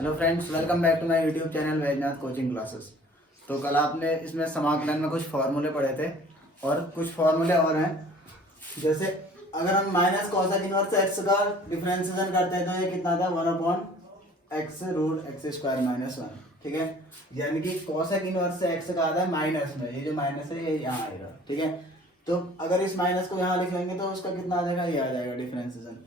Hello friends, welcome back to my YouTube channel Vaijnath coaching classes. तो कल आपने इसमें समाकलन में कुछ फार्मूले पढ़े थे और कुछ फार्मूले और हैं। जैसे अगर हम माइनस कॉसेक इनवर्स एक्स का डिफरेंशिएशन करते हैं तो ये कितना था, 1/x root x square minus 1। ठीक है, यानी कि कॉसेक इनवर्स एक्स का आता है माइनस में, ये जो माइनस है ये यहाँ आएगा। ठीक है, तो अगर इस माइनस को यहाँ लिख लेंगे तो उसका कितना आ जाएगा, ये आ जाएगा डिफरेंशिएशन।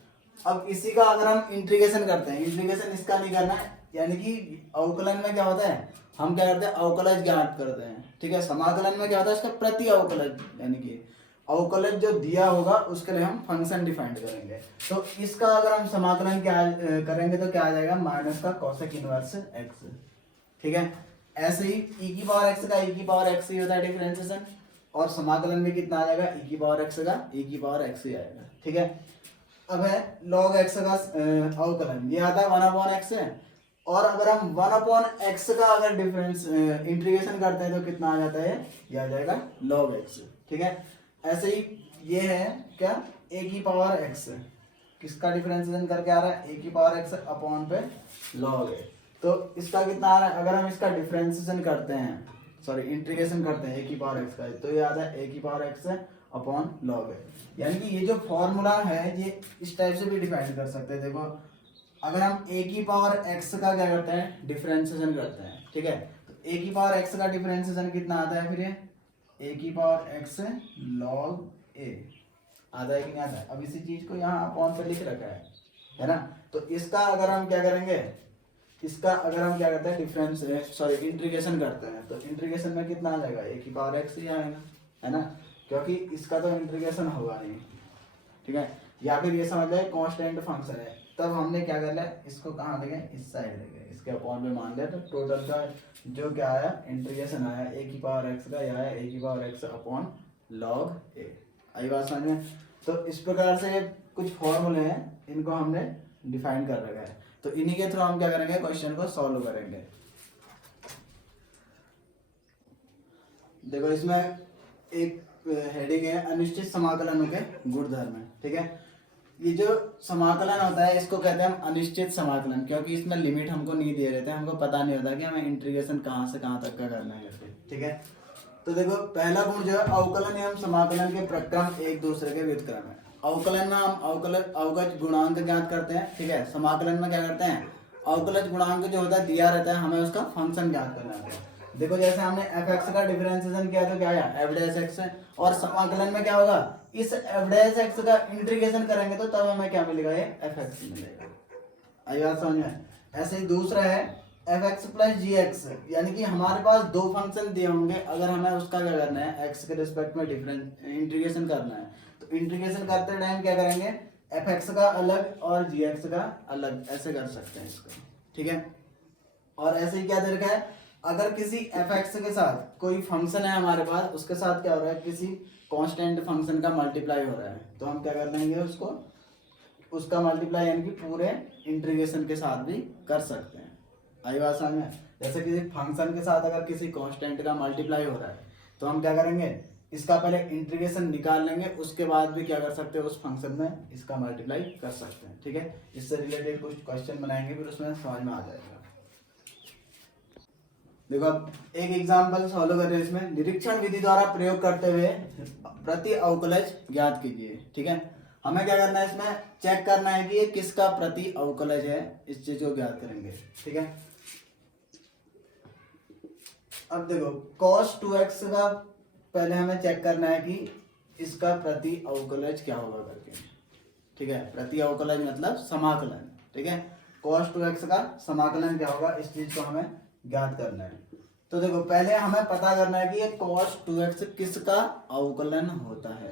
अब इसी का अगर हम इंटीग्रेशन करते हैं, इंटीग्रेशन इसका नहीं करना है, यानी कि अवकलन में क्या होता है, हम क्या करते हैं, अवकलज ज्ञात करते हैं। ठीक है, समाकलन में क्या होता है, इसका प्रति अवकलज, यानी कि अवकलज जो दिया होगा उसके लिए हम फंक्शन डिफाइंड करेंगे। तो इसका अगर हम समाकलन क्या करेंगे तो क्या आ जाएगा, माइनस का कॉसेक इनवर्स एक्स। ठीक है, ऐसे ही ई की पावर एक्स का ई की पावर एक्स ही होता है डिफरेंशिएशन, और समाकलन में कितना आ जाएगा, ई की पावर एक्स का ई की पावर एक्स ही आएगा। ठीक है, अब है log x का अवकलन, ये आता है 1/x है। और अगर हम 1/x का अगर डिफरेंस इंटीग्रेशन करते हैं तो कितना आ जाता है, ये आ जाएगा log x। ठीक है, ऐसे ही ये है क्या, a की पावर x, किसका डिफरेंशिएशन करके आ रहा है, a की पावर x अपॉन पे log a। तो इसका कितना आ रहा है, अगर हम इसका डिफरेंशिएशन करते हैं, सॉरी इंटीग्रेशन करते हैं a की पावर x का, तो ये आता है a की power x upon log a। यानी कि ये जो फॉर्मूला है ये इस टाइप से भी डिफाइन कर सकते हैं। देखो, अगर हम a की पावर x का क्या करते हैं, डिफरेंशिएशन करते हैं। ठीक है, तो a की पावर x का डिफरेंशिएशन कितना आता है, फिर ये a की पावर x log a आता है कि नहीं आता है। अब इसी चीज को यहाँ अपॉन पे लिख रखा है ना। तो इसका अगर हम क्या करेंगे, इसका अगर हम क्या करते हैं, डिफरेंस सॉरी इंटीग्रेशन करते हैं, तो इंटीग्रेशन में कितना आ जाएगा, a की पावर x ही आएगा, है ना, क्योंकि इसका तो इंटीग्रेशन होगा नहीं। ठीक है, या फिर ये समझ लें कांस्टेंट फंक्शन है, तब हमने क्या कर लिया, इसको कहाँ लेंगे, इस साइड लेंगे, इसके अपॉन में मान लिया। तो टोटल का जो क्या आया, इंटीग्रेशन आया a की पावर x का, यह आया a की power x upon log a। आई बात समझ में। तो इस प्रकार से कुछ फॉर्मूले हैं, इनको हमने डिफाइन कर रखा है। तो इन्हीं के थ्रू हम क्या करेंगे, क्वेश्चन को सॉल्व करेंगे। देखो, इसमें एक हेडिंग है, अनिश्चित समाकलनों के गुणधर्म। ठीक है, ये जो समाकलन होता है इसको कहते हैं हम अनिश्चित समाकलन, क्योंकि इसमें लिमिट हमको नहीं दे रहे थे, हमको पता नहीं होता कि हमें इंटीग्रेशन कहाँ से कहाँ तक का करना है करके। ठीक है, तो देखो पहला गुण जो है, अवकलन एवं समाकलन के प्रक्रम एक दूसरे के व्युत्क्रम है। अवकलन में हम अवकज गुणांक ज्ञात करते हैं। ठीक है, समाकलन में क्या करते हैं, अवकलज गुणांक जो होता है दिया रहता है, हमें उसका फंक्शन ज्ञात करना होता है। देखो, जैसे हमने f(x) का डिफरेंशिएशन किया तो क्या आया, f'(x), और समाकलन में क्या होगा, इस f'(x) का इंटीग्रेशन करेंगे तो तब हमें क्या मिलेगा, ये fx मिलेगा। आई बात समझ में। ऐसे ही दूसरा है fx प्लस gx, यानी कि हमारे पास दो फंक्शन दिए होंगे, अगर हमें उसका क्या करना है, x के रिस्पेक्ट में इंटीग्रेशन करना है, तो इंटीग्रेशन करते टाइम क्या करेंगे, fx का अलग और gx का अलग, ऐसे कर सकते हैं इसको। ठीक है, और ऐसे ही क्या दे रखा है, अगर किसी fx के साथ कोई फंक्शन है हमारे पास, उसके साथ क्या हो रहा है, किसी कांस्टेंट फंक्शन का मल्टीप्लाई हो रहा है, तो हम क्या कर लेंगे, उसको उसका मल्टीप्लाई यानी कि पूरे इंटीग्रेशन के साथ भी कर सकते हैं। आई बात समझ में। जैसे किसी फंक्शन के साथ अगर किसी कांस्टेंट का मल्टीप्लाई हो रहा है तो हम क्या करेंगे, इसका पहले इंटीग्रेशन निकाल लेंगे, उसके बाद भी क्या कर सकते हैं, उस फंक्शन में इसका मल्टीप्लाई कर सकते हैं। ठीक है, इससे रिलेटेड कुछ क्वेश्चन बनाएंगे, फिर उसमें समझ में आ जाएगा। देखो, अब एक एग्जांपल सॉल्व कर रहे हैं। इसमें निरीक्षण विधि द्वारा प्रयोग करते हुए प्रति अवकलज ज्ञात कीजिए। ठीक है, हमें क्या करना है, इसमें चेक करना है कि ये किसका प्रति अवकलज है, इस चीज को ज्ञात करेंगे। ठीक है, अब देखो cos 2x का पहले हमें चेक करना है कि इसका प्रति अवकलज क्या होगा करके। ठीक है, प्रति अवकलज मतलब समाकलन। ठीक है, cos 2x का समाकलन क्या होगा, इस चीज को हमें ज्ञात करना है। तो देखो, पहले हमें पता करना है कि ये cos 2x किसका अवकलन होता है।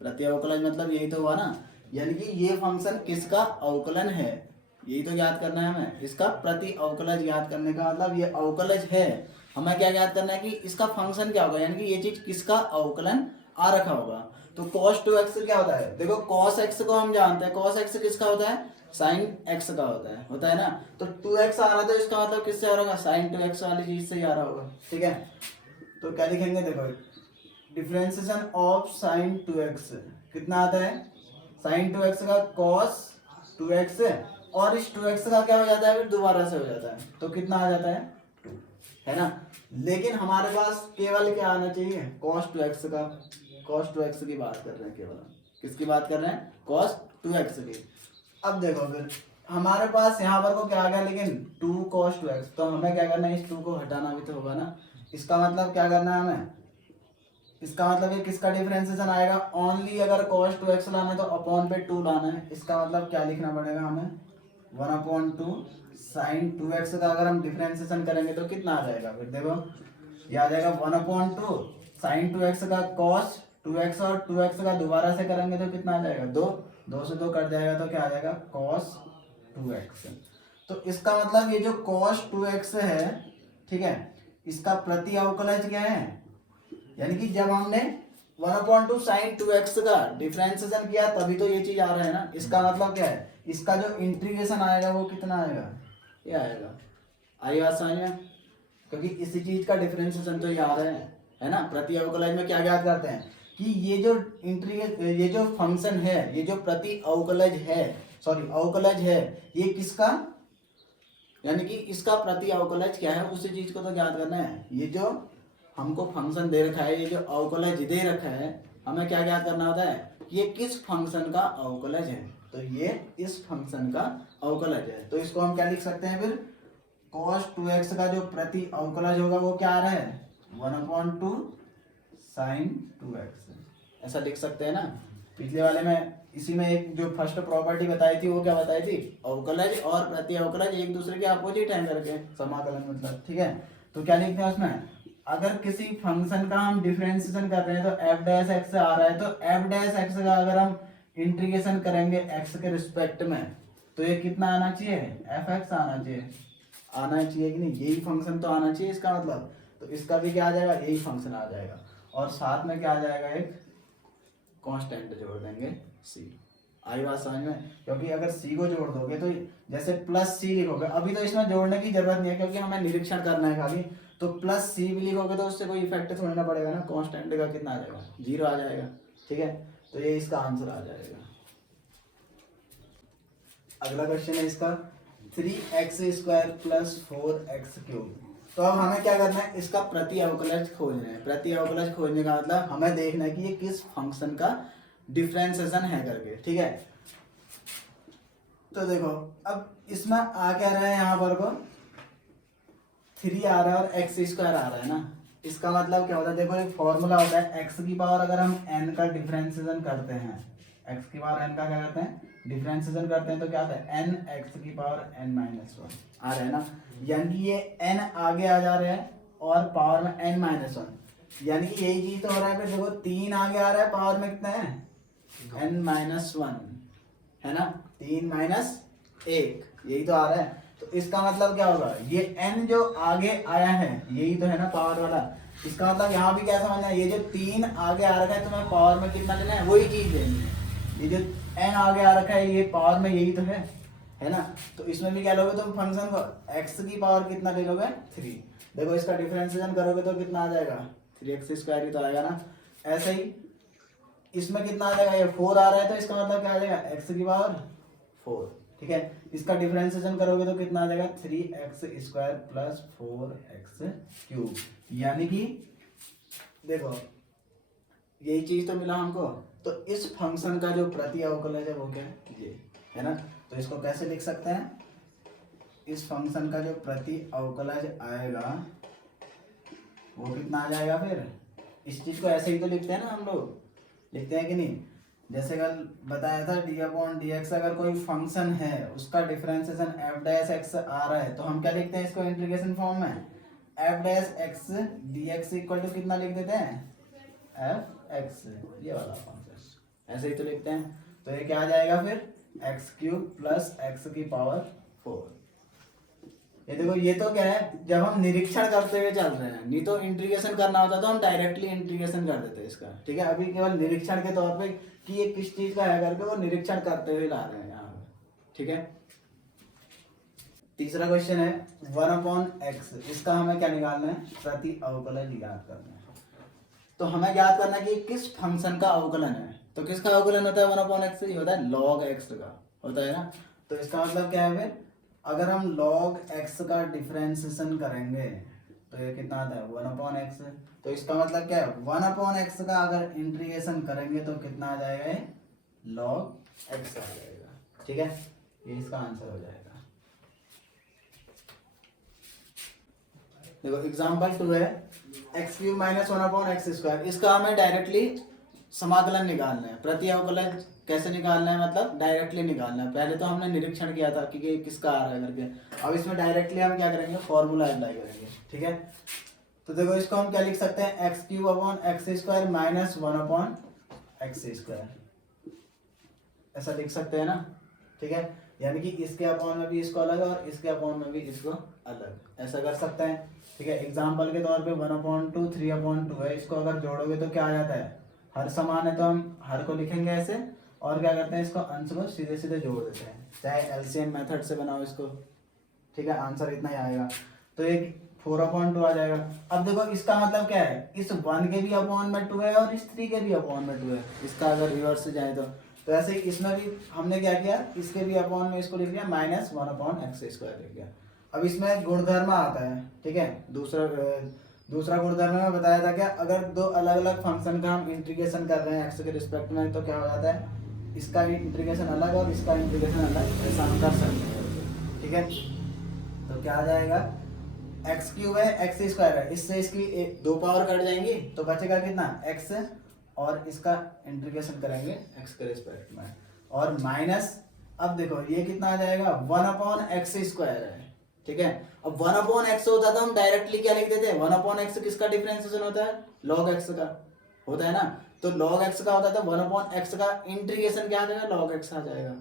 प्रति अवकलज मतलब यही तो हुआ ना, यानी कि ये फंक्शन किसका अवकलन है, यही तो ज्ञात करना है हमें। इसका प्रति अवकलज ज्ञात करने का मतलब ये अवकलज है, हमें क्या ज्ञात करना है कि इसका फंक्शन क्या होगा, यानी कि ये चीज किसका अवकलन आ रखा होगा। तो cos 2x क्या होता है, देखो cos x को हम जानते हैं, cos x किसका होता है, sin x का होता है ना। तो 2x आ रहा था, इसका मतलब किससे आ रहा होगा, sin 2x वाली चीज से ही आ रहा होगा। ठीक है, तो क्या लिखेंगे, देखो डिफरेंशिएशन ऑफ sin 2x कितना आता है, sin 2x का cos 2x और इस 2x का क्या हो जाता है फिर दोबारा से हो जाता है, तो कितना आ जाता है 2, है ना। लेकिन हमारे पास केवल क्या आना चाहिए, cos 2x का, cos 2x की बात कर रहे हैं केवल, किसकी बात कर रहे हैं, cos 2x की। अब देखो फिर हमारे पास यहाँ पर को क्या आ गया, लेकिन 2 cos 2x, तो हमें क्या करना है, इस 2 को हटाना भी तो होगा ना। इसका मतलब क्या करना है हमें, इसका मतलब ये किसका डिफरेंशिएशन आएगा, ओनली अगर cos 2x लाना है तो अपॉन पे 2 लाना है। इसका मतलब क्या लिखना पड़ेगा हमें, 1/2 sin 2x का अगर हम डिफरेंशिएशन करेंगे तो कितना आ जाएगा, फिर देखो ये आ जाएगा 1/2 sin 2x का cos 2x, और 2x का दोबारा से करेंगे तो कितना आ जाएगा 2, 2 से 2 कट जाएगा तो क्या आ जाएगा cos 2x। तो इसका मतलब ये जो cos 2x है, ठीक है, इसका प्रति अवकलज क्या है, यानी कि जब हमने 1/2 sin 2x का डिफरेंशिएशन किया तभी तो ये चीज आ रहा है ना। इसका मतलब क्या है, इसका जो इंटीग्रेशन आएगा वो कितना आएगा, ये आएगा। आई बात समझ में, क्योंकि इसी चीज का डिफरेंशिएशन तो ये आ रहा है ना। प्रति अवकलज में क्या ज्ञात करते हैं कि ये जो ये जो फंक्शन है, ये जो प्रति अवकलज है, सॉरी अवकलज है, ये किसका, यानी कि इसका प्रति अवकलज क्या है, उसी चीज को तो ज्ञात करना है। ये जो हमको फंक्शन दे रखा है, ये जो अवकलज दे रखा है, हमें क्या ज्ञात करना होता है, ये किस फंक्शन का अवकलज है, तो ये इस फंक्शन का अवकलज है। तो इसको हम क्या लिख सकते हैं फिर, cos 2x का जो प्रति अवकलज होगा वो क्या आ रहा है, 1/2 sin 2x, ऐसा लिख सकते हैं ना। पिछले वाले में इसी में एक जो फर्स्ट प्रॉपर्टी बताई थी वो क्या बताई थी, अवकलज और प्रति अवकलज एक दूसरे के अपोजिट है करके, समाकलन मतलब, ठीक है। तो क्या लिखते हैं उसमें, अगर किसी फंक्शन का हम डिफरेंशिएशन कर रहे हैं तो f डैश x से आ रहा है, तो f डैश x का अगर हम इंटीग्रेशन करेंगे x के रिस्पेक्ट में तो ये कितना आना चाहिए, fx आना चाहिए, आना चाहिए कि नहीं, यही फंक्शन तो आना चाहिए इसका मतलब। तो इसका भी क्या आ जाएगा, यही फंक्शन आ जाएगा, और साथ में क्या आ जाएगा, एक कांस्टेंट जोड़ देंगे c। आई बात समझ में, क्योंकि अगर c को जोड़ दोगे तो जैसे प्लस c लिखोगे, अभी तो इसमें जोड़ने की जरूरत नहीं है क्योंकि हमें निरीक्षण करना है खाली, तो प्लस c भी लिखोगे तो उससे कोई इफेक्ट थोड़ा ना पड़ेगा ना, कांस्टेंट का कितना आ जाएगा, 0 आ जाएगा, ठीक है। तो ये इसका आंसर आ जाएगा। अगला क्वेश्चन है इसका 3x² + 4x³। तो अब हमें क्या करना है, इसका प्रति अवकलज खोजना है। प्रति अवकलज खोजने का मतलब हमें देखना है कि ये किस फंक्शन का डिफरेंशिएशन है करके, ठीक है। तो देखो अब इसमें आ क्या रहा है, यहाँ पर को 3 आ रहा है और x² आ रहा है ना। इसका मतलब क्या होता है, देखो एक फॉर्मूला होता है, x की पावर अगर हम n का डिफरेंशिएशन करते हैं, x की पावर n का क्या करते हैं, डिफरेंशिएशन करते हैं, तो क्या होता है n x की पावर n - 1 आ रहा है ना। यानी कि ये n आगे आ जा रहे हैं और पावर में n - 1, यानी कि यही चीज तो हो रहा है। फिर देखो 3 आगे आ रहा है, पावर में कितना है n - 1, है ना, 3 - 1 यही तो आ रहा है। तो इसका मतलब क्या होगा, ये n जो आगे आया है यही तो है ना पावर वाला। इसका मतलब यहाँ भी क्या समझना है, ये जो 3 आगे आ रखा है तुम्हें पावर में कितना लेना है, वही चीज लेनी है। ये जो n आगे आ रखा है ये पावर में यही तो है ना। तो इसमें भी क्या लोगे तुम फंक्शन को, x की पावर कितना ले लोगे 3। देखो इसका डिफरेंशिएशन करोगे तो कितना आ जाएगा, 3x² ही तो आएगा ना। ऐसे ही इसमें कितना आ जाएगा, ये 4 आ रहा है तो इसका मतलब क्या आ जाएगा, x की पावर 4, ठीक है। इसका डिफरेंशिएशन करोगे तो कितना आ जाएगा, 3x² + 4x³, यानी कि देखो यही चीज तो मिला हमको। तो इस फंक्शन का जो प्रति अवकलज है वो क्या है, ये है ना। तो इसको कैसे लिख सकते हैं, इस फंक्शन का जो प्रति अवकलज आएगा वो कितना आ जाएगा। फिर इस चीज को ऐसे ही तो लिखते हैं ना हम लोग, लिखते हैं कि नहीं। जैसे कल बताया था d/dx, अगर कोई फंक्शन है उसका डिफरेंशिएशन f डैश x आ रहा है तो हम क्या लिखते हैं इसको इंटीग्रेशन फॉर्म में, f डैश x dx = कितना लिख देते हैं, f(x), ये वाला फंक्शन ऐसे ही तो लिखते हैं। तो ये क्या आ जाएगा फिर, x³ + x की पावर 4। ये देखो ये तो क्या है, जब हम निरीक्षण करते हुए चल रहे हैं, नहीं तो इंटीग्रेशन करना होता तो हम डायरेक्टली इंटीग्रेशन कर देते इसका, ठीक है। अभी केवल निरीक्षण के तौर पे कि ये किस चीज का है करके वो निरीक्षण करते हुए ला रहे हैं यहाँ पे, ठीक है। तीसरा क्वेश्चन है 1/x, इसका हमें क्या निकालना है, प्रति अवकलज ज्ञात करना है। तो हमें ज्ञात करना है कि किस फंक्शन का अवकलन है। तो किसका अवकलन होता है 1/x, ये होता है log x का होता है ना। तो इसका मतलब क्या है फिर, अगर हम log x का डिफरेंशिएशन करेंगे तो ये कितना आता है 1/x। तो इसका मतलब क्या है 1/x का अगर इंटीग्रेशन करेंगे तो कितना आ जाएगा ये log x आ जाएगा। ठीक है, ये इसका आंसर हो जाएगा। देखो एग्जाम्पल 2 है x³ - 1/x²। इसका हमें डायरेक्टली समाकलन निकालना है। प्रति अवकलन कैसे निकालना है, मतलब डायरेक्टली निकालना है। पहले तो हमने निरीक्षण किया था कि ये किसका आ रहा है करके, अब इसमें डायरेक्टली हम क्या करेंगे, फॉर्मूला अप्लाई करेंगे। ठीक है, तो देखो इसको हम क्या लिख सकते हैं, x³ - 1/x², ऐसा लिख सकते हैं ना। ठीक है, यानी कि इसके अपॉन में भी इसको अलग और इसके अपॉन में भी इसको अलग, ऐसा कर सकते हैं। ठीक है, एग्जाम्पल के तौर पे 1/2 3/2 है, इसको अगर जोड़ोगे तो क्या आ जाता है, हर समान है तो हम हर को लिखेंगे ऐसे, और क्या करते हैं इसको अंश को सीधे सीधे जोड़ देते हैं, चाहे एलसीएम मेथड से बनाओ इसको। ठीक है, आंसर इतना ही आएगा। तो एक 4/2 आ जाएगा। अब देखो इसका मतलब क्या है, इस 1 के भी अपॉन में 2 है और इस 3 के भी अपॉन में 2 है, इसका अगर रिवर्स से जाए तो ऐसे ही इसमें भी हमने क्या किया, इसके भी अपॉन में इसको लिख लिया -1/x² लिख लिया। अब इसमें गुणधर्म आता है। ठीक है, दूसरा गुणधर्म में बताया था क्या, अगर दो अलग अलग फंक्शन का हम इंटीग्रेशन कर रहे हैं एक्स के रिस्पेक्ट में तो क्या हो जाता है, इसका इंटीग्रेशन अलग और इसका इंटीग्रेशन अलग, ऐसा हम कर सकते हैं। ठीक है, तो क्या आ जाएगा, x³ है x² है, इससे इसकी दो पावर कट जाएंगी तो बचेगा कितना x, और इसका इंटीग्रेशन करेंगे x के रिस्पेक्ट में, और माइनस, अब देखो ये कितना आ जाएगा 1/x² है। ठीक है, अब 1/x होता तो हम डायरेक्टली क्या लिख देते हैं, 1/x किसका डिफरेंशिएशन होता है, log x का होता है ना। तो log x का होता है तो 1/x का इंटीग्रेशन क्या आ जाएगा, log x आ जाएगा,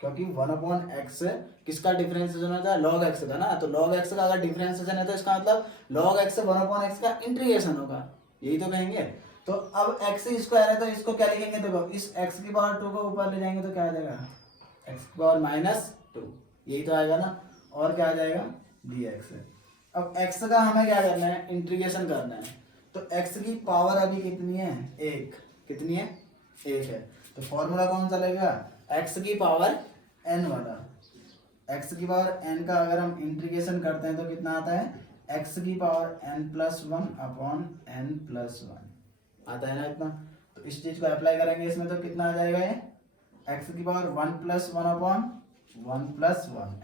क्योंकि 1/x किसका डिफरेंशिएशन होता है, log x का ना। तो log x का अगर डिफरेंशिएशन है तो इसका मतलब log x से 1/x का इंटीग्रेशन होगा, यही तो कहेंगे। तो अब x² है तो इसको क्या लिखेंगे, देखो इस x⁻² को ऊपर ले जाएंगे तो क्या आ जाएगा, x⁻², यही तो आएगा ना, और क्या आ जाएगा dx। अब x का हमें क्या करना है, इंटीग्रेशन करना है। तो x की पावर अभी कितनी है, 1, कितनी है, 1 है। तो फॉर्मूला कौन सा लगेगा, x की पावर n वाला। x की पावर n का अगर हम इंटीग्रेशन करते हैं तो कितना आता है, x की पावर n+1/n+1 आता है ना इतना। तो इस चीज को अप्लाई करेंगे इसमें तो कितना आ जाएगा, ये x की पावर 1+1/1+1,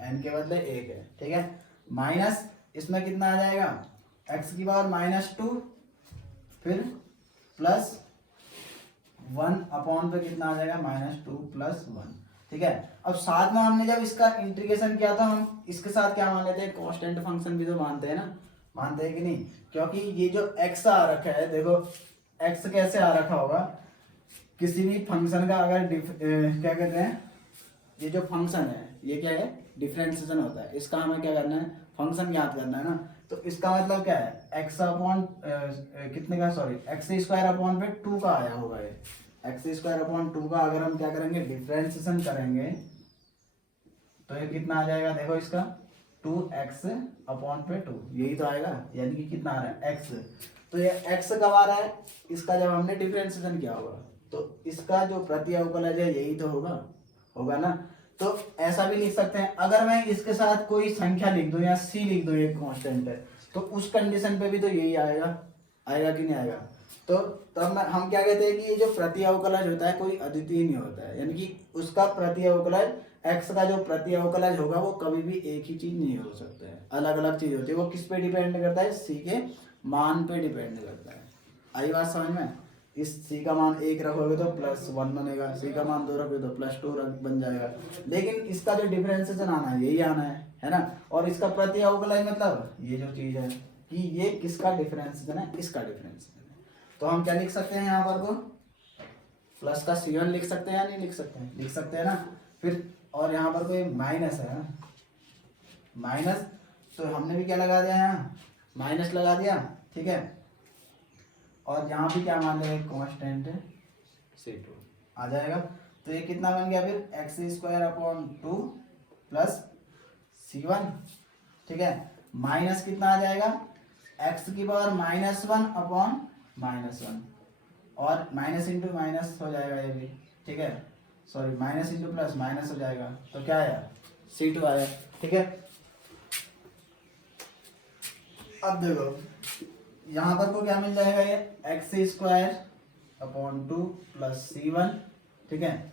n के बदले 1 है। ठीक है, माइनस इसमें कितना आ जाएगा, x की पावर -2, फिर +1 अपॉन पे कितना आ जाएगा, -2 + 1। ठीक है, अब साथ में हमने जब इसका इंटीग्रेशन किया था, हम इसके साथ क्या मान लेते हैं, कांस्टेंट फंक्शन भी तो मानते हैं ना, मानते हैं कि नहीं, क्योंकि ये जो x आ रखा है, देखो x कैसे आ रखा होगा, किसी भी फंक्शन का अगर क्या कहते हैं, ये जो फंक्शन है ये क्या है, डिफरेंशिएशन होता है, इसका हमें क्या करना है, फंक्शन ज्ञात करना है ना। तो इसका मतलब क्या है, कितने का, सॉरी x²/2 का आया होगा, ये x²/2 का अगर हम क्या करेंगे, डिफरेंशिएशन करेंगे तो ये कितना आ जाएगा, देखो इसका 2x/2, यही तो आएगा, यानी कि कितना आ रहा है, x। तो ये x कब आ रहा है, इसका जब हमने डिफरेंशिएशन किया होगा, तो इसका जो प्रति अवकलज है यही तो होगा ना। तो ऐसा भी लिख सकते हैं, अगर मैं इसके साथ कोई संख्या लिख दूं या c लिख दूं, एक कांस्टेंट है, तो उस कंडीशन पे भी तो यही आएगा कि नहीं आएगा। तो तब हम क्या कहते हैं कि ये जो प्रति अवकलज होता है कोई अद्वितीय नहीं होता है, यानी कि उसका प्रति अवकलज, x का जो प्रति अवकलज होगा वो कभी भी एक ही चीज नहीं हो सकता है, अलग अलग चीज होती है। वो किस पे डिपेंड करता है, c के मान पे डिपेंड करता है। आई बात समझ में, इस c का मान 1 रखोगे तो +1 बनेगा, c का मान 2 रखोगे तो +2 बन जाएगा, लेकिन इसका जो डिफरेंशिएशन आना है यही आना है ना। और इसका प्रति अवकलज मतलब ये जो चीज है कि ये किसका डिफरेंशिएशन है, इसका डिफरेंशिएशन है। तो हम क्या लिख सकते हैं, यहाँ पर को प्लस का c1 लिख सकते हैं या नहीं लिख सकते हैं, लिख सकते हैं ना। फिर और यहाँ पर कोई माइनस है, माइनस, तो हमने भी क्या लगा दिया, यहाँ माइनस लगा दिया। ठीक है, और यहाँ भी क्या मान लेंगे, कांस्टेंट c2 आ जाएगा। तो ये कितना बन गया फिर, x²/2 + c1। ठीक है, माइनस कितना आ जाएगा, x की पावर -1/-1, और माइनस इंटू माइनस हो जाएगा ये भी। ठीक है, sorry minus into plus minus हो जाएगा, तो क्या आया C2 आया। ठीक है, अब देखो यहाँ पर को क्या मिल जाएगा, ये x² अपॉन 2 प्लस C1। ठीक है,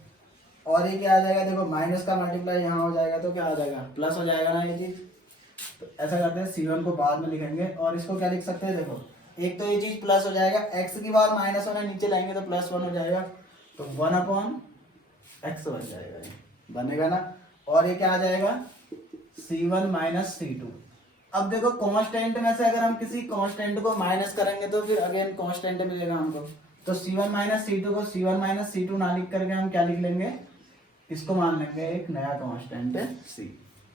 और ये क्या आ जाएगा, देखो माइनस का मल्टीप्लाई यहाँ हो जाएगा तो क्या आ जाएगा, प्लस हो जाएगा ना ये चीज। तो ऐसा करते हैं C1 को बाद में लिखेंगे, और इसको क्या लिख सकते हैं, देखो एक तो ये चीज प्लस हो जाएगा, x की बार माइनस होने नीचे लाएंगे तो +1 हो जाएगा, तो 1/x बन जाएगा, ये बनेगा ना। और ये क्या आ जाएगा, C1 माइनस C2। अब देखो कांस्टेंट में से अगर हम किसी कांस्टेंट को माइनस करेंगे तो फिर अगेन कांस्टेंट मिलेगा हमको, तो C1 माइनस C2 को C1 माइनस C2 ना लिख करके हम क्या लिख लेंगे, इसको मान लेंगे एक नया कांस्टेंट C।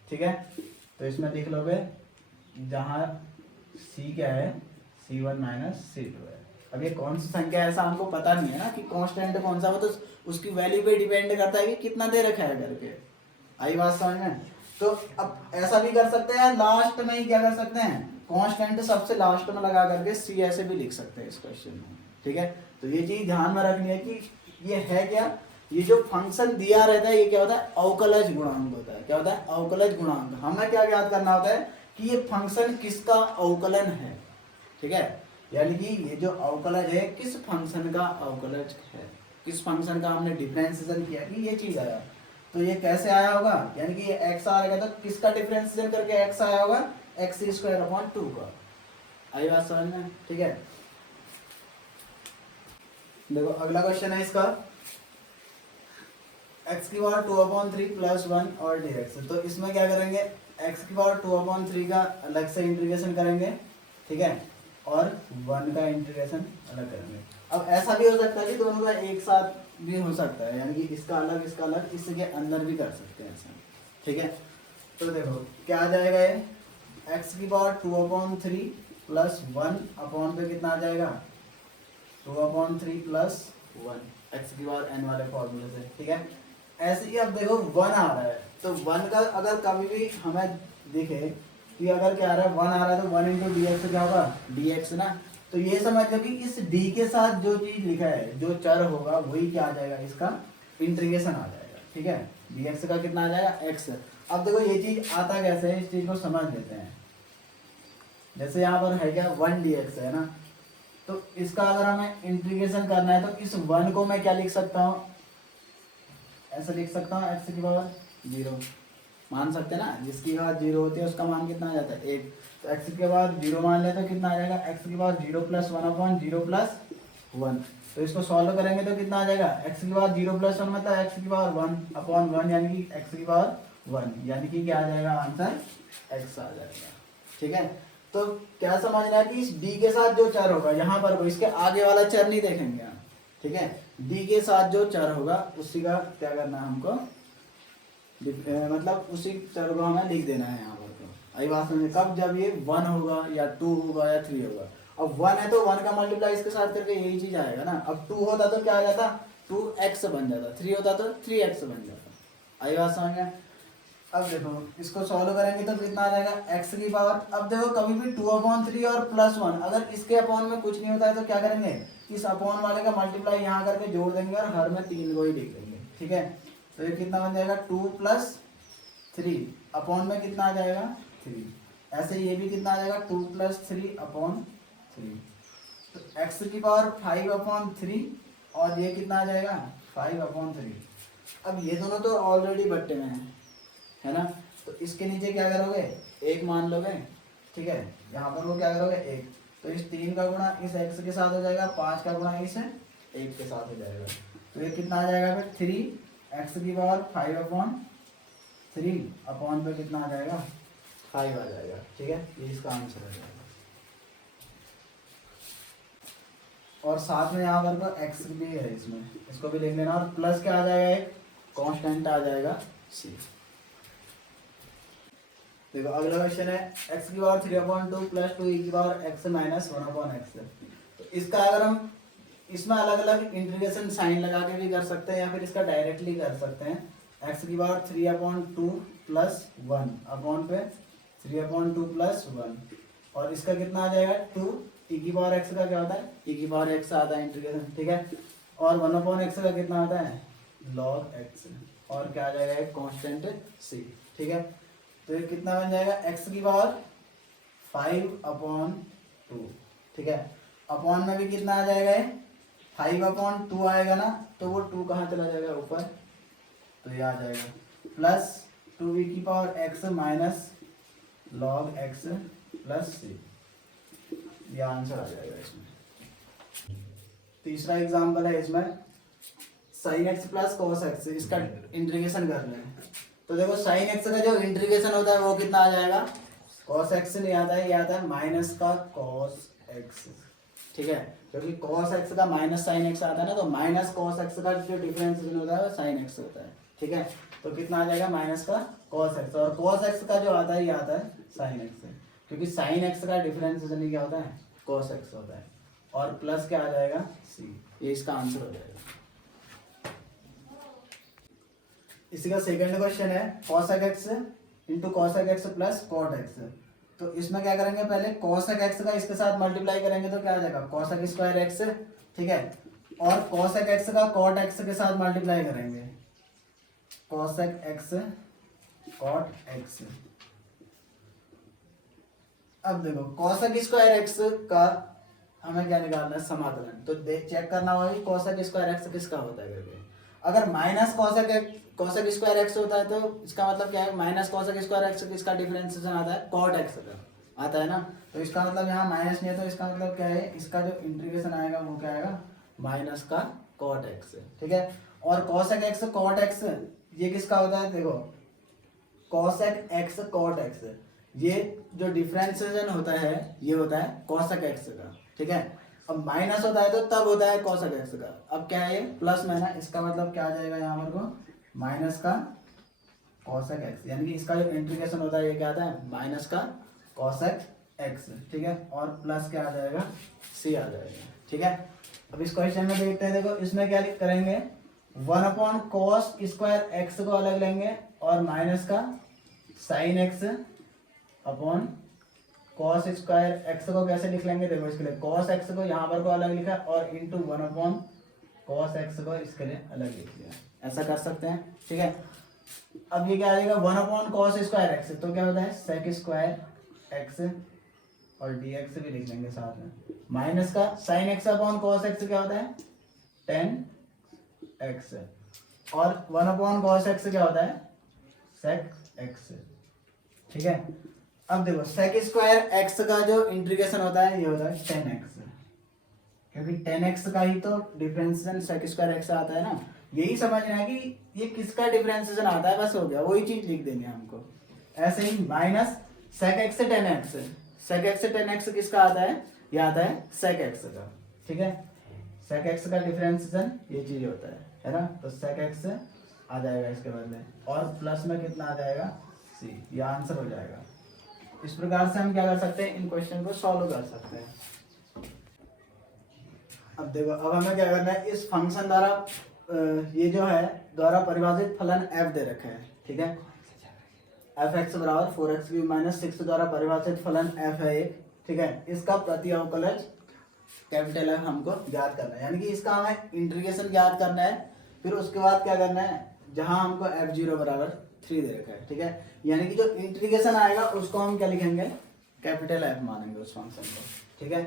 ठीक है, तो इसमें लिख लोगे जहाँ C क्या है, C1 माइनस C2 है। अब ये कौन सी संख्या है ऐसा हमको पता नहीं है ना कि कांस्टेंट कौन सा हो, तो उसकी वैल्यू पे डिपेंड करता है कि कितना दे रखा है करके। आई बात समझ में। तो अब ऐसा भी कर सकते हैं, लास्ट में ही क्या कर सकते हैं, कांस्टेंट सबसे लास्ट में लगा करके C ऐसे भी लिख सकते हैं इस क्वेश्चन में। ठीक है, तो ये चीज ध्यान में रखनी है कि ये है क्या, ये जो फंक्शन दिया रहता है ये क्या होता है, अवकलज गुणांक होता है। क्या होता है, अवकलज गुणांक। हमें क्या याद करना होता है कि ये फंक्शन किसका अवकलन है। ठीक है, यानी कि ये जो अवकलज है किस फंक्शन का अवकलज है, किस फंक्शन का हमने डिफरेंशिएशन किया कि ये चीज आया। तो ये कैसे आया होगा, यानी कि ये x आ रहेगा तो किसका डिफरेंशिएशन करके x आया होगा, x² 2 का। आई बात समझ में। ठीक है, देखो अगला क्वेश्चन है इसका, x⁴ 2/3 + 1 और dx। तो इसमें क्या करेंगे, x⁴ 2/3 का अलग से इंटीग्रेशन करेंगे। ठीक है, और 1 का इंटीग्रेशन अलग करेंगे। अब ऐसा भी हो सकता है कि दोनों का एक साथ भी हो सकता है, यानी कि इसका अलग इसका अलग, इसके अंदर भी कर सकते हैं ऐसा। ठीक है, तो देखो क्या आ जाएगा, ये x⁴ 2/3 + 1 अपॉन पे कितना आ जाएगा, 2/3 + 1 x⁴ n वाले फॉर्मूले से। ठीक है, ऐसे ही अब देखो 1 आ रहा है, तो 1 का अगर कभी भी हमें दिखे कि अगर क्या आ रहा है, 1 आ रहा है तो 1 × dx क्या होगा, dx ना। तो ये समझ लो कि इस d के साथ जो चीज लिखा है, जो चर होगा वही क्या आ जाएगा, इसका इंटीग्रेशन आ जाएगा। ठीक है, dx का कितना आ जाएगा, x। अब देखो ये चीज आता कैसे है, इस चीज को समझ लेते हैं। जैसे यहाँ पर है क्या, 1 dx है ना, तो इसका अगर हमें इंटीग्रेशन करना है तो इस 1 को मैं क्या लिख सकता हूँ, ऐसे लिख सकता हूँ x⁴ 0 मान सकते हैं ना, जिसकी बात 0 होती है उसका मान कितना आ जाता है 1। तो x⁴ 0 मान ले तो कितना आ जाएगा, x⁴ 0 + 1/0 + 1। तो इसको सॉल्व करेंगे तो कितना आ जाएगा, x⁴ 0 + 1 मतलब x⁴ 1/1 यानी कि x⁴ 1 यानी कि क्या आ जाएगा आंसर, x आ जाएगा। ठीक है, तो क्या समझना है कि इस d के साथ जो चर होगा यहाँ पर, इसके आगे वाला चर नहीं देखेंगे हम। ठीक है, d के साथ जो चर होगा उसी का क्या करना है हमको, मतलब उसी चर को हमें लिख देना है यहाँ पर। तो आई बात समझे, कब, जब ये 1 होगा या 2 होगा या 3 होगा। अब 1 है तो 1 का मल्टीप्लाई इसके साथ करके यही चीज आएगा ना। अब 2 होता तो क्या आ जाता, 2x बन जाता, 3 होता तो 3x बन जाता। आई बात समझ में। अब देखो इसको सॉल्व करेंगे तो कितना आ जाएगा, x की पावर। अब देखो कभी भी 2/3 और +1 अगर इसके अपॉन में कुछ नहीं होता है तो क्या करेंगे, इस अपॉन वाले का मल्टीप्लाई यहाँ करके जोड़ देंगे और हर में 3 को ही लिख देंगे। ठीक है, तो ये कितना बन जाएगा, 2 + 3 अपॉन में कितना आ जाएगा, 3। ऐसे ये भी कितना आ जाएगा, 2 + 3/3। तो x की पावर 5/3 और ये कितना आ जाएगा, 5/3। अब ये दोनों तो ऑलरेडी बट्टे में है ना, तो इसके नीचे क्या करोगे, 1 मान लोगे। ठीक है, यहाँ पर वो क्या करोगे 1, तो इस 3 का गुणा इस x के साथ हो जाएगा, 5 का गुणा इस 1 के साथ हो जाएगा। तो ये कितना आ जाएगा फिर 3x⁴ 5/3 अपॉन पे कितना आ जाएगा, 5 आ जाएगा। ठीक है, ये इसका आंसर हो जाएगा। और साथ में यहाँ पर तो x भी है, इसमें इसको भी लिख लेना, और प्लस क्या आ जाएगा, एक कांस्टेंट आ जाएगा c। देखो अगला क्वेश्चन है x⁴ 3/2 + 2e⁻x - 1/x। तो इसका अगर हम इसमें अलग अलग इंटीग्रेशन साइन लगा के भी कर सकते हैं या फिर इसका डायरेक्टली कर सकते हैं। x⁴ 3/2 + 1 अपॉन पे 3/2 + 1 और इसका कितना आ जाएगा 2 e⁻x का क्या होता है e⁻x आता है इंटीग्रेशन। ठीक है, और 1/x का कितना आता है log x और क्या आ जाएगा एक कांस्टेंट c, ठीक है। तो ये कितना बन जाएगा x की पावर 5/2, ठीक है। अपॉन में भी कितना आ जाएगा ये 5/2 आएगा ना, तो वो 2 कहाँ चला जाएगा ऊपर, तो ये आ जाएगा प्लस 2v की power x minus log x plus c, ये आंसर आ जाएगा इसमें। तीसरा एग्जाम्पल है इसमें sin x plus cos x, इसका इंटीग्रेशन करना है। तो देखो sin x का जो इंटीग्रेशन होता है वो कितना आ जाएगा, cos x नहीं आता है, ये आता है माइनस का cos x, ठीक है। क्योंकि cos x का माइनस sin x आता है ना, तो माइनस cos x का जो डिफरेंशिएशन होता है वो sin x होता है, ठीक है। तो कितना आ जाएगा माइनस का cos x, और cos x का जो आता है ये आता है sin x, क्योंकि sin x का डिफरेंशिएशन क्या होता है cos x होता है, और प्लस क्या आ जाएगा c, ये इसका आंसर हो जाएगा। इसी का सेकंड क्वेश्चन है cosec x into cosec x plus cot x। तो इसमें क्या करेंगे, पहले cosec x का इसके साथ मल्टीप्लाई करेंगे तो क्या आ जाएगा cosec स्क्वायर x, ठीक है। और cosec x का cot x के साथ मल्टीप्लाई करेंगे, cosec x cot x। अब देखो cosec स्क्वायर x का हमें क्या निकालना है समाकलन, तो चेक करना होगा कि cosec स्क्वायर x किसका होता है करके। अगर माइनस cosec स्क्वायर x होता है तो इसका मतलब क्या है, माइनस cosec स्क्वायर x किसका डिफरेंशिएशन आता है cot x का आता है ना, तो इसका मतलब यहाँ माइनस नहीं है, तो इसका मतलब क्या है, इसका जो इंटीग्रेशन आएगा वो क्या आएगा माइनस का cot x, ठीक है। और cosec x cot x ये किसका होता है, देखो cosec x cot x, ये जो डिफरेंशिएशन होता है ये होता है cosec x का, ठीक है। अब माइनस होता है तो तब होता है cosec x का, अब क्या है प्लस में ना, इसका मतलब क्या आ जाएगा यहाँ पर को माइनस का cosec x, यानी कि इसका जो इंटीग्रेशन होता है ये क्या आता है माइनस का cosec x, ठीक है। और प्लस क्या आ जाएगा c आ जाएगा, ठीक है। अब इस क्वेश्चन में देखते हैं, देखो इसमें क्या करेंगे 1/cos स्क्वायर x को अलग लेंगे और माइनस का sin x upon cos square x को कैसे लिख लेंगे, देखो इसके लिए cos x को यहाँ पर को अलग लिखा और इंटू 1/cos x को इसके लिए अलग लिख लिया, ऐसा कर सकते हैं, ठीक है। अब ये क्या आ जाएगा 1/cos स्क्वायर x, तो क्या होता है sec स्क्वायर x और dx भी लिख लेंगे साथ में, माइनस का sin x upon cos x क्या होता है tan x, और 1/cos x क्या होता है sec x, ठीक है। अब देखो sec स्क्वायर x का जो इंटीग्रेशन होता है ये होता है tan x, क्योंकि tan x का ही तो डिफरेंशिएशन sec स्क्वायर x आता है ना, यही समझना है कि ये किसका डिफरेंशिएशन आता है, बस हो गया, वही चीज लिख देंगे हमको। ऐसे ही minus sec x tan x, sec x tan x किसका आता है, ये आता है sec x का, ठीक है। sec x का डिफरेंशिएशन ये चीज होता है ना, तो sec x आ जाएगा इसके बदले, और प्लस में कितना आ जाएगा c, ये आंसर हो जाएगा। इस प्रकार से हम क्या कर सकते हैं, इन क्वेश्चन को सॉल्व कर सकते हैं। अब देखो अब हमें क्या करना है, इस फंक्शन द्वारा ये जो है द्वारा परिभाषित फलन f दे रखे हैं, ठीक है। f(x) बराबर 4x³ माइनस 6 द्वारा परिभाषित फलन f है एक, ठीक है। इसका प्रति अवकलज कैपिटल F हमको ज्ञात करना है, यानी कि इसका हमें इंटीग्रेशन ज्ञात करना है, फिर उसके बाद क्या करना है, जहां हमको f0 बराबर 3 दे रखा है, ठीक है। यानी कि जो इंटीग्रेशन आएगा उसको हम क्या लिखेंगे कैपिटल F मानेंगे उस फंक्शन को, ठीक है।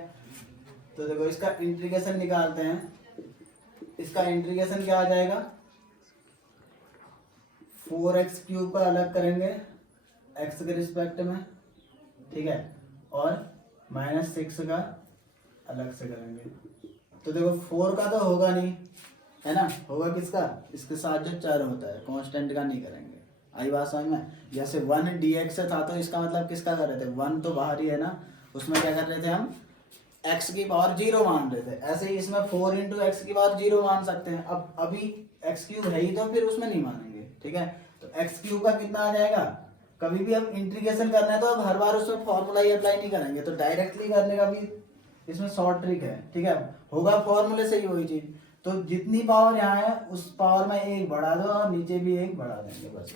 तो देखो इसका इंटीग्रेशन निकालते हैं, इसका इंटीग्रेशन क्या आ जाएगा 4x³ का अलग करेंगे x के रिस्पेक्ट में, ठीक है, और -6 का अलग से करेंगे। तो देखो 4 का तो होगा नहीं है ना, होगा किसका, इसके साथ जो चर होता है कांस्टेंट का नहीं करेंगे, आई बात समझ में। जैसे 1 dx था तो इसका मतलब किसका कर रहे थे, 1 तो बाहर ही है ना, उसमें क्या कर रहे थे हम x की पावर 0 मान रहे थे, ऐसे ही इसमें 4 × x की पावर 0 मान सकते हैं। अब अभी x³ है ही तो फिर उसमें नहीं मानेंगे, ठीक है। तो x³ का कितना आ जाएगा, कभी भी हम इंटीग्रेशन करना है तो अब हर बार उसमें फॉर्मूला ही अप्लाई नहीं करेंगे, तो डायरेक्टली करने का भी इसमें शॉर्ट ट्रिक है, ठीक है। होगा फॉर्मूले से ही वही चीज, तो जितनी पावर यहाँ है उस पावर में एक बढ़ा दो और नीचे भी एक बढ़ा देंगे, बस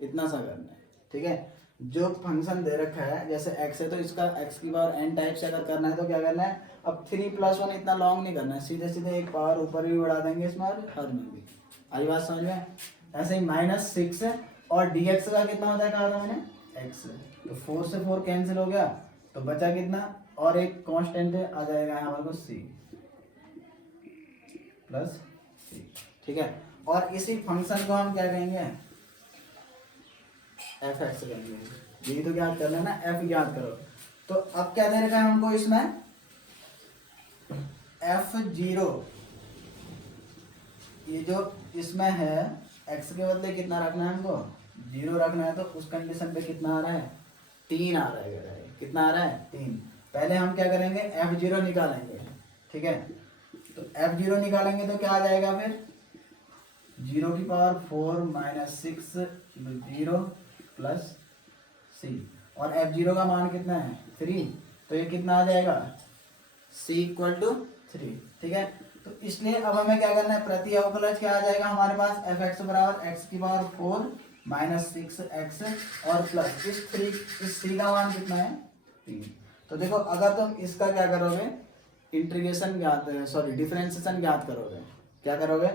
इतना सा करना है, ठीक है। जो फंक्शन दे रखा है जैसे x है तो इसका x की पावर n टाइप से अगर करना है तो क्या करना है, अब 3 + 1 इतना लॉन्ग नहीं करना है, सीधे सीधे एक पावर ऊपर भी बढ़ा देंगे इसमें और हर में भी, आई बात समझ में? ऐसे ही -6 और dx का कितना होता है कहा था मैंने, x। तो 4 से 4 कैंसिल हो गया, तो बचा कितना, और एक कांस्टेंट आ जाएगा हमारे को c प्लस c, ठीक है। और इसी फंक्शन को हम क्या कहेंगे, f(x) कहेंगे। यही तो ज्ञात करना है ना, f ज्ञात करो। तो अब क्या दे रखा है हमको इसमें, f0, ये जो इसमें है x के बदले कितना रखना है हमको, 0 रखना है। तो उस कंडीशन पे कितना आ रहा है, 3 आ रहा है। कितना आ रहा है, 3। पहले हम क्या करेंगे, f0 निकालेंगे, ठीक है। तो f0 निकालेंगे तो क्या आ जाएगा फिर, 0 की पावर 4 - 6 0 प्लस c, और f0 का मान कितना है, 3। तो ये कितना आ जाएगा, c = 3, ठीक है। तो इसलिए अब हमें क्या करना है, प्रति अवकलज क्या आ जाएगा हमारे पास, f(x) बराबर x की पावर 4 - 6x और प्लस इस c का मान कितना है, 3। तो देखो अगर तुम इसका क्या करोगे, इंटीग्रेशन ज्ञात, सॉरी डिफरेंशिएशन ज्ञात करोगे, क्या करोगे,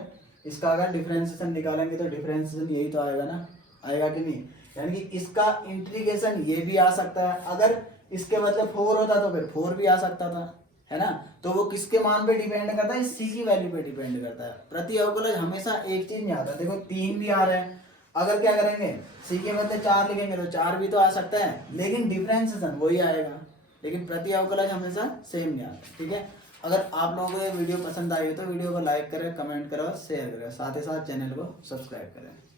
इसका अगर डिफरेंशिएशन निकालेंगे तो डिफरेंशिएशन यही तो आएगा ना, आएगा कि नहीं। यानी कि इसका इंटीग्रेशन ये भी आ सकता है, अगर इसके बदले 4 होता तो फिर 4 भी आ सकता था, है ना। तो वो किसके मान पे डिपेंड करता है, सी की वैल्यू पे डिपेंड करता है। प्रति अवकलज हमेशा एक चीज नहीं आता, देखो 3 भी आ रहे हैं, अगर क्या करेंगे, सी के बदले 4 लिखेंगे तो 4 भी तो आ सकता है, लेकिन डिफरेंशिएशन वही आएगा, लेकिन प्रति अवकलज हमेशा सेम नहीं आता, ठीक है। अगर आप लोगों को ये वीडियो पसंद आई हो तो वीडियो को लाइक करें, कमेंट करें और शेयर करें, साथ ही साथ चैनल को सब्सक्राइब करें।